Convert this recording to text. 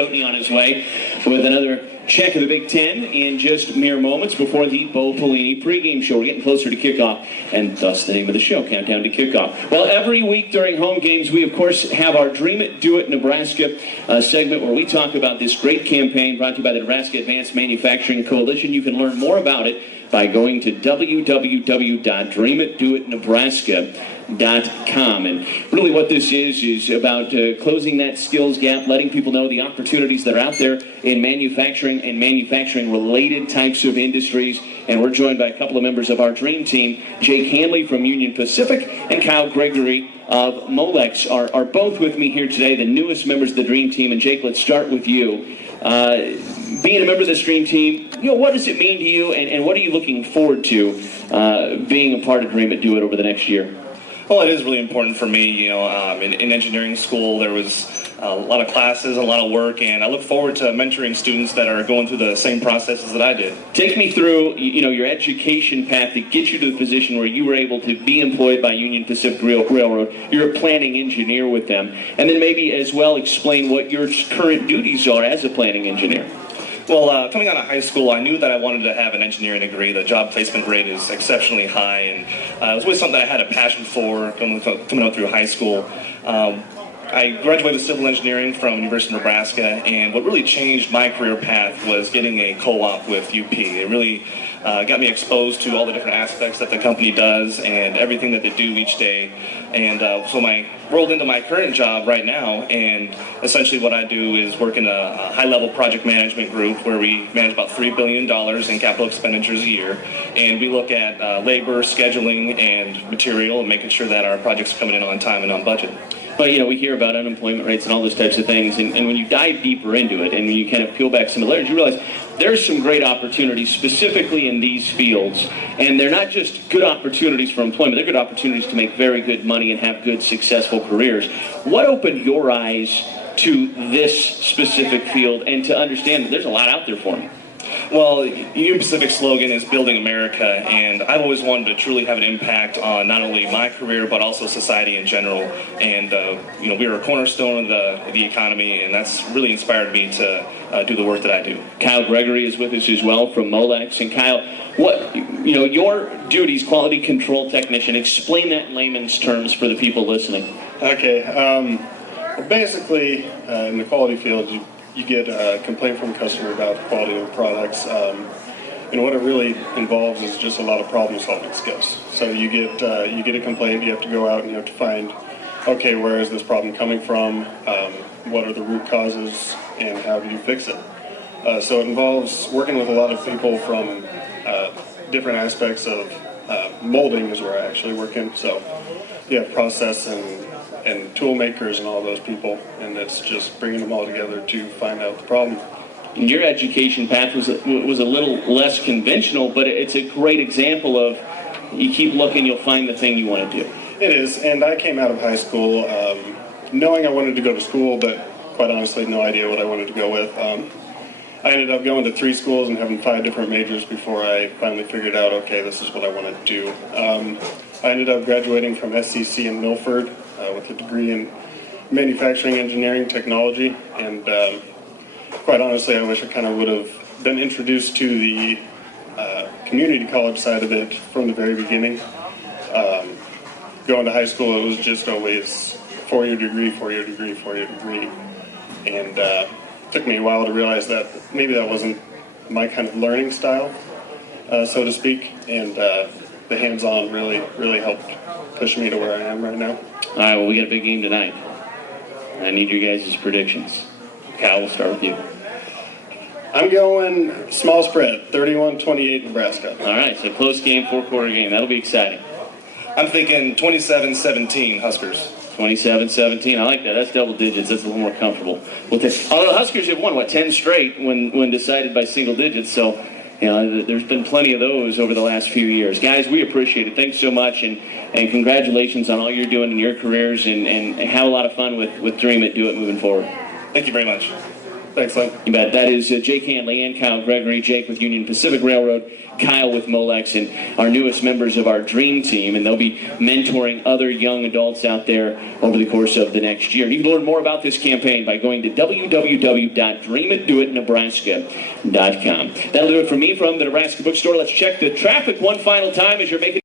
Coatney on his way with another check of the Big Ten in just mere moments before the Bo Pelini pregame show. We're getting closer to kickoff, and thus the name of the show, Countdown to Kickoff. Well, every week during home games, we, of course, have our Dream It, Do It Nebraska segment where we talk about this great campaign brought to you by the Nebraska Advanced Manufacturing Coalition. You can learn more about it by going to www.dreamitdoitnebraska.com. And really what this is about closing that skills gap, letting people know the opportunities that are out there in manufacturing and manufacturing-related types of industries. And we're joined by a couple of members of our dream team. Jake Hanley from Union Pacific and Kyle Gregory of Molex are both with me here today, the newest members of the dream team. And Jake, let's start with you. Being a member of this dream team, what does it mean to you, and what are you looking forward to being a part of Dream It, Do It over the next year? Well, it is really important for me. In engineering school, there was a lot of classes, a lot of work, and I look forward to mentoring students that are going through the same processes that I did. Take me through, your education path to get you to the position where you were able to be employed by Union Pacific Railroad. You're a planning engineer with them, and then maybe as well explain what your current duties are as a planning engineer. Well, coming out of high school, I knew that I wanted to have an engineering degree. The job placement rate is exceptionally high, and it was always something I had a passion for coming out through high school. I graduated with civil engineering from University of Nebraska, and what really changed my career path was getting a co-op with UP. It really got me exposed to all the different aspects that the company does and everything that they do each day. And so I rolled into my current job right now, and essentially what I do is work in a high-level project management group where we manage about $3 billion in capital expenditures a year, and we look at labor, scheduling, and material, and making sure that our projects are coming in on time and on budget. But, we hear about unemployment rates and all those types of things, and when you dive deeper into it and when you kind of peel back some of the layers, you realize there's some great opportunities specifically in these fields, and they're not just good opportunities for employment, they're good opportunities to make very good money and have good, successful careers. What opened your eyes to this specific field and to understand that there's a lot out there for me? Well, Union Pacific's slogan is Building America, and I've always wanted to truly have an impact on not only my career but also society in general. And we are a cornerstone of the economy, and that's really inspired me to do the work that I do. Kyle Gregory is with us as well from Molex. And Kyle, your duties, quality control technician. Explain that in layman's terms for the people listening. Okay. Basically, in the quality field, you get a complaint from a customer about the quality of the products. And what it really involves is just a lot of problem-solving skills. So you get a complaint, you have to go out and you have to find, okay, where is this problem coming from? What are the root causes, and how do you fix it? So it involves working with a lot of people from different aspects of molding is where I actually work in. So you have process and tool makers and all those people, and it's just bringing them all together to find out the problem. Your education path was a little less conventional, but it's a great example of you keep looking, you'll find the thing you want to do. It is, and I came out of high school knowing I wanted to go to school, but quite honestly, no idea what I wanted to go with. I ended up going to 3 schools and having 5 different majors before I finally figured out, okay, this is what I want to do. I ended up graduating from SCC in Milford with a degree in manufacturing engineering technology, and quite honestly, I wish I kind of would have been introduced to the community college side of it from the very beginning. Going to high school, it was just always 4-year degree, 4-year degree, 4-year degree, and it took me a while to realize that maybe that wasn't my kind of learning style, so to speak, and the hands-on really helped push me to where I am right now. All right, well, we got a big game tonight. I need your guys' predictions. Kyle, we'll start with you. I'm going small spread, 31-28 Nebraska. All right, so close game, 4-quarter game. That'll be exciting. I'm thinking 27-17 Huskers. 27-17. I like that. That's double digits. That's a little more comfortable. Although Huskers have won, 10 straight when decided by single digits. So, there's been plenty of those over the last few years. Guys, we appreciate it. Thanks so much, and congratulations on all you're doing in your careers, and have a lot of fun with Dream It, Do It moving forward. Thank you very much. Thanks, Lynn. You bet. That is Jake Hanley and Kyle Gregory. Jake with Union Pacific Railroad, Kyle with Molex, and our newest members of our dream team. And they'll be mentoring other young adults out there over the course of the next year. You can learn more about this campaign by going to www.dreamitdoitnebraska.com. That'll do it for me from the Nebraska Bookstore. Let's check the traffic one final time as you're making